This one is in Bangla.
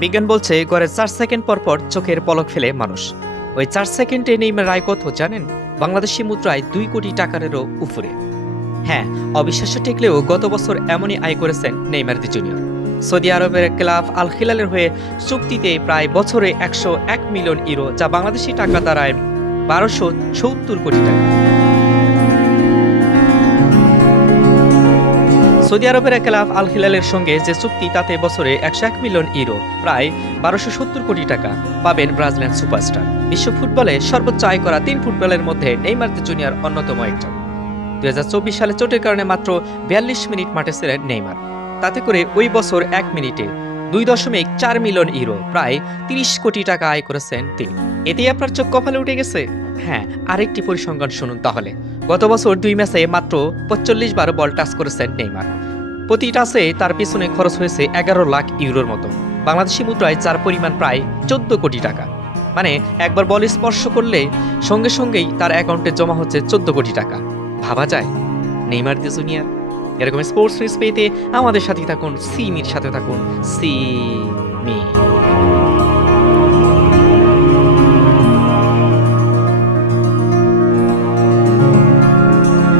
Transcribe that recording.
বিজ্ঞান বলছে গড়ে 4 সেকেন্ড পর পর চোখের পলক ফেলে মানুষ। ওই 4 সেকেন্ডে নেইমার আয় কত জানেন? বাংলাদেশি মুদ্রায় 2 কোটি টাকারও উপরে। হ্যাঁ, অবিশ্বাস্য ঠেকলেও গত বছর এমনই আয় করেছেন নেইমার দি জুনিয়র। সৌদি আরবের ক্লাব আল হিলালের হয়ে চুক্তিতে প্রায় বছরে 101 মিলিয়ন ইউরো, যা বাংলাদেশি টাকা দাঁড়ায় 1270 কোটি টাকা। সৌদি আরবের ক্লাব আল হিলালের সঙ্গে যে চুক্তি, তাতে বছরে 101 মিলিয়ন ইউরো, প্রায় 1270 কোটি টাকা পাবেন ব্রাজিলিয়ান সুপারস্টার। বিশ্ব ফুটবলে সর্বোচ্চ আয় করা 3 ফুটবলের মধ্যে নেইমার দি জুনিয়র অন্যতম একজন। 2024 সালে চোটের কারণে মাত্র 42 মিনিট মাঠে ছিলেন নেইমার। তাতে করে ওই বছর 1 মিনিটে 2.4 মিলিয়ন ইউরো, প্রায় 30 কোটি টাকা আয় করেছেন তিনি। এতেই আপনার চোখ কপালে উঠে গেছে? হ্যাঁ, আরেকটি পরিসংখ্যান শুনুন তাহলে। গত বছর 2 ম্যাচে মাত্র 45 বার বল টাচ করেছেন নেইমার। প্রতি টাচে তার পিছনে খরচ হয়েছে 11 লাখ ইউরোর মতো। বাংলাদেশি মুদ্রায় যার পরিমাণ প্রায় 14 কোটি টাকা। মানে একবার বল স্পর্শ করলে সঙ্গে সঙ্গেই তার অ্যাকাউন্টে জমা হচ্ছে 14 কোটি টাকা। ভাবা যায়? নেইমার দি জুনিয়র। এরকম স্পোর্টস নিউজ পেতে আমাদের সাথে থাকুন, সিমির সাথে থাকুন, সিমি।